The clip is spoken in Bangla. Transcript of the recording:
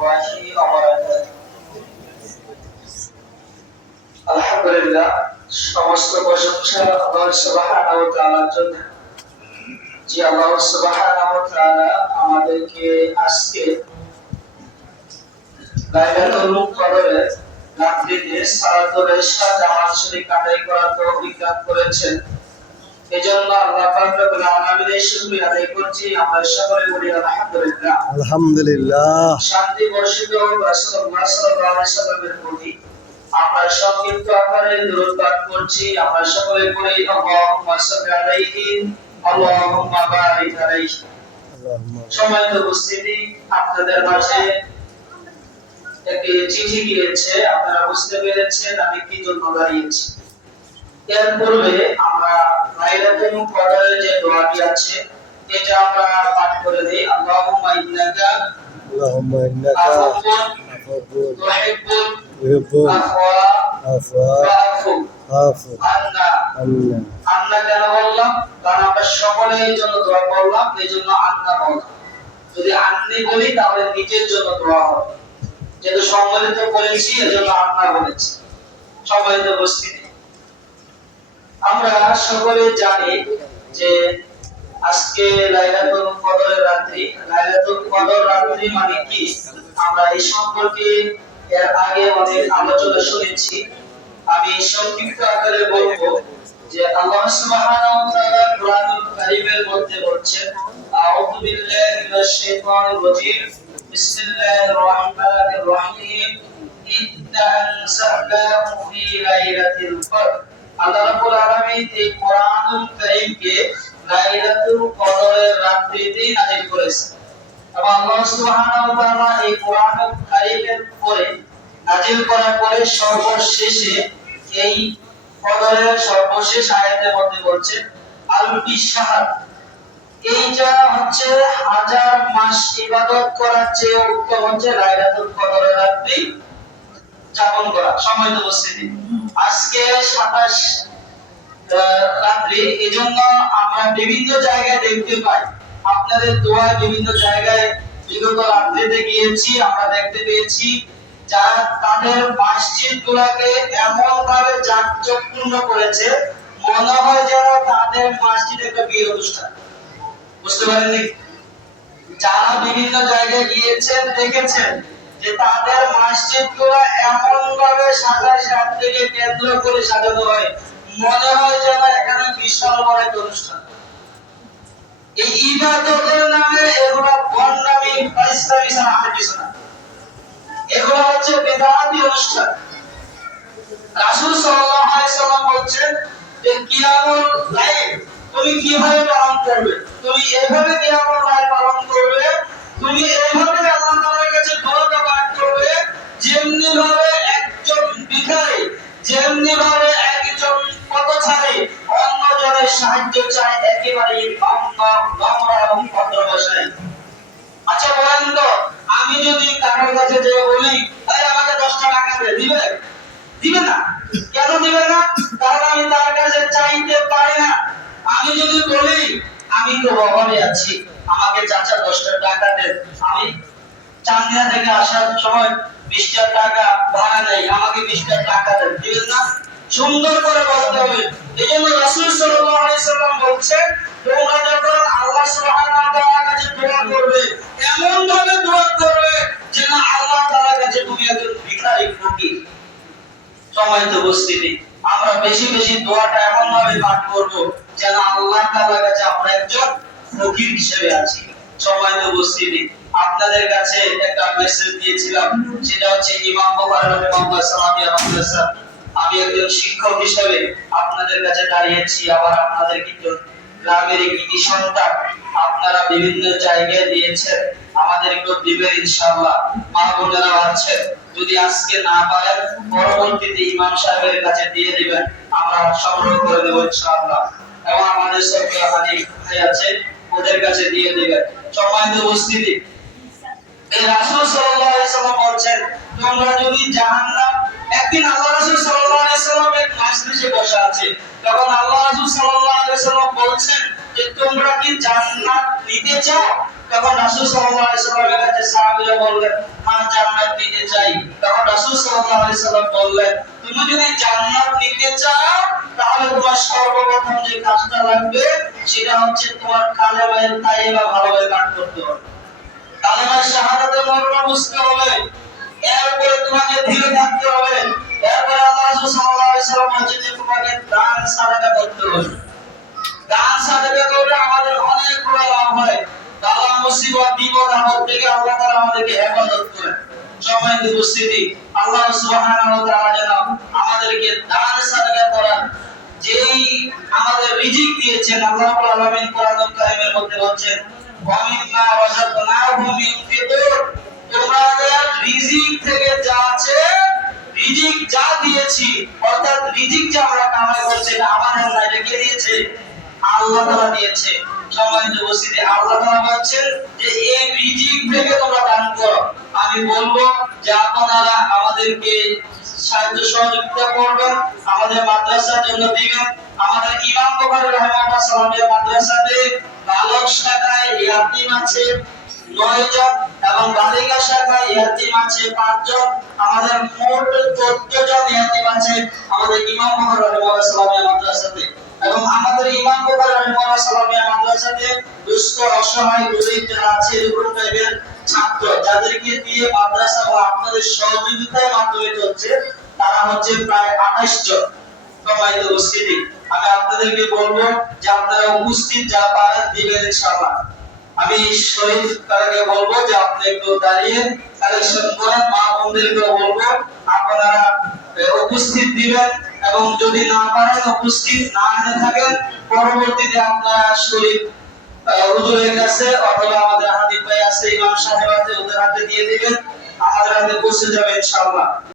الله وبركاته আলহামদুলিল্লাহ সমস্ত প্রশংসা আল্লাহ সুবহানাহু ওয়া তাআলার জন্য যে আল্লাহ সুবহানাহু ওয়া তাআলা আমাদেরকে আজকে লাইলাতুল কদরের রাত্রিতে সালাতুল ইশা জামাত শরীক আদায় করার তৌফিক দান করেছেন। এজন্য আল্লাহ পাক রব্বুল আলামিনের শুকরিয়া আদায় করছি। আমরা সকলে বলি আলহামদুলিল্লাহ। আলহামদুলিল্লাহ। শান্তি বর্ষিত রাসূলুল্লাহ সাল্লাল্লাহু আলাইহি ওয়াসাল্লামের প্রতি আমরা সংক্ষিপ্ত আকারে দরুদ পাঠ করছি। আমরা সকলে বলি আল্লাহুম্মা সাল্লি আলাইহি আল্লাহুম্মা বারিক আলাইহি। সম্মানিত উপস্থিতি, আপনাদের মাঝে একটি চিঠি গিয়েছে, আপনারা বুঝতে পেরেছেন আমি কি জন্য দাঁড়িয়েছি। এর পূর্বে আমরা লাইলাতুল কদরের যে দোয়াটি আছে এটা আমরা পাঠ করে দেই। আল্লাহুম্মা ইন্নাকা তুহিব্বুল আফওয়া ফাআফু আন্না কেন বললাম? কারণ আমরা সকলে এই জন্য দোয়া করলাম, এই জন্য আন্না বললাম। যদি আন্নি বলি তাহলে নিজের জন্য দোয়া হবে, যেহেতু সম্মিলিত করেছি এজন্য আন্না বলেছি। সম্মিলিত উপস্থিতি, আমরা সকলে জানি যে আজকে লাইলাতুল কদরের রাত্রি। লাইলাতুল কদর রাত্রি মানে কি আমরা এই সম্পর্কে এর আগে অনেক আলোচনা শুনেছি। আমি সংক্ষিপ্ত আকারে বলবো যে আল্লাহ সুবহানাহু ওয়া তাআলা কুরআনুল কারীমের মধ্যে বলছেন, আউযু বিল্লাহি মিনাশ শাইতানির রাজীম, বিসমিল্লাহির রাহমানির রাহিম, ইন্না আনসালনাহু ফি লাইলাতিল কদর। আল্লাহ রাব্বুল আলামিন এই কুরআনুল কারীমকে লাইলাতুল কদরের রাত্রিতে নাযিল করেছেন। এবং আল্লাহ সুবহানাহু ওয়া তাআলা এই কুরআনুল কারীমের পরে নাযিল করার পরে সর্বশেষে এই কদরের সর্বশেষ আয়াতের মধ্যে বলছেন আল-ফি শাহর, এইটা হচ্ছে হাজার মাস ইবাদত করার চেয়ে উত্তম হচ্ছে লাইলাতুল কদরের রাত্রি যাপন করা। সম্মানিত উপস্থিতি, আজকে 27 রাত্রি, এজন্য আমরা বিভিন্ন জায়গায় দেখতে পাই, আপনাদের দোয়ায় বিভিন্ন জায়গায় বিগত রাত্রিতে গিয়েছি, আমরা দেখতে পেয়েছি যারা তাদের মসজিদগুলোকে এমন ভাবে জাঁকজমকপূর্ণ করেছে মনে হয় যেন তাদের মসজিদে একটা বিয়ে অনুষ্ঠান। বুঝতে পারেননি? যারা বিভিন্ন জায়গায় গিয়েছেন দেখেছেন যে তাদের মসজিদগুলো এমন ভাবে 27 রাত্রিকে কেন্দ্র করে সাজানো হয় মনে হয় যেন এখানে বিশাল বড় একটা অনুষ্ঠান। এই ইবাদতের নামে এগুলা বন্ডামি ইসলামী ছাড়া আর কিছু না। এগুলো হচ্ছে বিদআতি অনুষ্ঠান। রাসূল সাল্লাল্লাহু আলাইহি সাল্লাম বলেন যে কিয়ামুল লাইল তুমি কিভাবে পালন করবে? তুমি এইভাবে কিয়ামুল লাইল পালন করবে, তুমি এইভাবে আল্লাহ তাআলার কাছে দোয়া পাঠ করবে যেমনি ভাবে একজন ভিখারি, যেমনি ভাবে একজন পথচারী অন্যজনের সাহায্য চায় একেবারে নম্র এবং ভদ্র ভাষায়। আচ্ছা বলেন তো, আমি যদি কারোর কাছে যে বলি এই আমাকে 10 টাকা দে, দিবে? দিবে না। কেন দিবে না? কারণ আমি তার কাছে চাইতে পারি না। আমি যদি বলি আমি তো অভাবে আছি, আমাকে চাচা 10 টাকা দেন, আমি চান্দিনা থেকে আসার সময় 20 টাকা ভাড়া নেই, আমাকে 20 টাকা দেন, দিবেন না? সুন্দর করে বলতে হবে। এজন্য রাসূল সাল্লাল্লাহু আলাইহি সাল্লাম বলেন তোমরা যখন আল্লাহ সুবহানাহু ওয়া তাআলার কাছে দোয়া করবে এমন ভাবে দোয়া করবে যেন আল্লাহ তাআলার কাছে তুমি একজন ভিখারি ফকির। সম্মানিত উপস্থিতি, আমরা বেশি বেশি দোয়াটা এমন ভাবে পাঠ করব যেন আল্লাহ তাআলার কাছে আমরা একজন ফকির হিসেবে আছি। সম্মানিত উপস্থিতি, আপনাদের কাছে একটা মেসেজ দিয়েছিলাম, সেটা হচ্ছে ইমাম বুখারী রাহিমাহুল্লাহ সালামিয়া মাদ্রাসা। আমি একজন শিক্ষক হিসেবে আপনাদের কাছে দাঁড়িয়েছি, আবার আপনাদের কিন্তু গ্রামের কৃতি সন্তান আপনারা বিভিন্ন জায়গায় দিয়েছেন, আমাদের একটু দিবেন ইনশাআল্লাহ। মা বোনেরা আছেন, যদি আজকে না পারেন পরবর্তীতে ইমাম সাহেবের কাছে দিয়ে দিবেন, আমরা সংগ্রহ করে দেব ইনশাআল্লাহ। এবং আমাদের সঙ্গে হানিফ ভাই আছে, ওদের কাছে দিয়ে দিবেন। সম্মানিত উপস্থিতি, এই রাসূল সাল্লাল্লাহু আলাইহি সাল্লাম বলেন তোমরা যদি জাহান্নাম, একদিন আল্লাহ রাসূল সাল্লাল্লাহু আলাইহি সাল্লাম এক মজলিসে বসে আছে, তখন আল্লাহ রাসূল সাল্লাল্লাহু আলাইহি সাল্লাম বলেন যে তোমরা কি জান্নাত নিতে চাও? তখন রাসূল সাল্লাল্লাহু আলাইহি সাল্লামের কাছে সাহাবীরা বললেন, হ্যাঁ জান্নাত নিতে চাই। তখন রাসূল সাল্লাল্লাহু আলাইহি সাল্লাম বললেন, তুমি যদি জান্নাত নিতে চাও তাহলে তোমার সর্বপ্রথম যে কাজটা লাগবে সেটা হচ্ছে তোমার কালেমায়ে তাইয়্যিবা ভালোভাবে পাঠ করতে হবে। কালেমায়ে শাহাদাতের মর্ম বুঝতে হবে। এরপরে তোমাকে ধীরে থাকতে হবে। এরপরে আল্লাহ রাসূল সাল্লাল্লাহু আলাইহি সাল্লাম বলেছেন যে তোমাকে দান সাদাকা করতে হবে। দান সাদাকা করলে আমাদের অনেক বড় লাভ হয়। বালা মুসিবত বিপদ আপদ থেকে আল্লাহ তাআলা আমাদেরকে হেফাজত করেন। সম্মানিত উপস্থিতি, আল্লাহ সুবহানাহু ওয়া তাআলা যেন আমাদেরকে দান সাদাকা করার যেই আমাদের রিজিক দিয়েছেন, আল্লাহ রাব্বুল আলামিন কোরআনুল কারীমের মধ্যে বলেন, ওয়া মিম্মা রাযাকনাহুম ইউনফিকুন, তোমাদের রিজিক থেকে যা আছে, রিজিক যা দিয়েছি, অর্থাৎ রিজিক যা আমরা কামাই করছি এটা আমাদের না, এটা কে দিয়েছে? আল্লাহ তাআলা দিয়েছে। সম্মানিত উপস্থিতি, আল্লাহ তাআলা বলেন যে এই রিজিক থেকে তোমরা দান করো। আমি বলবো যে আপনারা আমাদেরকে সাহায্য সহযোগিতা করবেন, আমাদের মাদ্রাসার জন্য দিবেন। আমাদের ইমাম বুখারী রাহিমাহুল্লাহ সালামিয়া মাদ্রাসাতে বালক শাখায় ইয়াতীম আছে 9 জন এবং বালিকা শাখায় ইয়াতীম আছে 5 জন। আমাদের মোট 14 জন ইয়াতীম আছে আমাদের ইমাম বুখারী রাহিমাহুল্লাহ সালামিয়া মাদ্রাসাতে। এবং আমাদের ইমাম বুখারী রাহিমাহুল্লাহ সালামিয়া মাদ্রাসাতে দুস্থ অসহায় গরীব যারা আছে এরকম টাইপের ছাত্র যাদেরকে দিয়ে মাদ্রাসা ও আপনাদের সহযোগিতার মাধ্যমে চলছে, তারা হচ্ছে প্রায় 28 জন। সম্মানিত উপস্থিতি, আমি আপনাদেরকে বলবো যে আপনারা উপস্থিত যা পারেন দিবেন ইনশাআল্লাহ। আমি শরীফ কারাকে বলবো যে আপনি একটু দাঁড়িয়ে কালেকশন করেন। মা বোনদেরকে বলবো আপনারা উপস্থিত দিবেন, এবং যদি না পারেন উপস্থিত না এনে থাকেন পরবর্তীতে আপনারা শরীফ হুজুরের কাছে অথবা আমাদের হাদিস ভাই আছে, ইমাম সাহেব আছে, ওদের হাতে দিয়ে দিবেন, আমাদের হাতে পৌঁছে যাবে ইনশাআল্লাহ।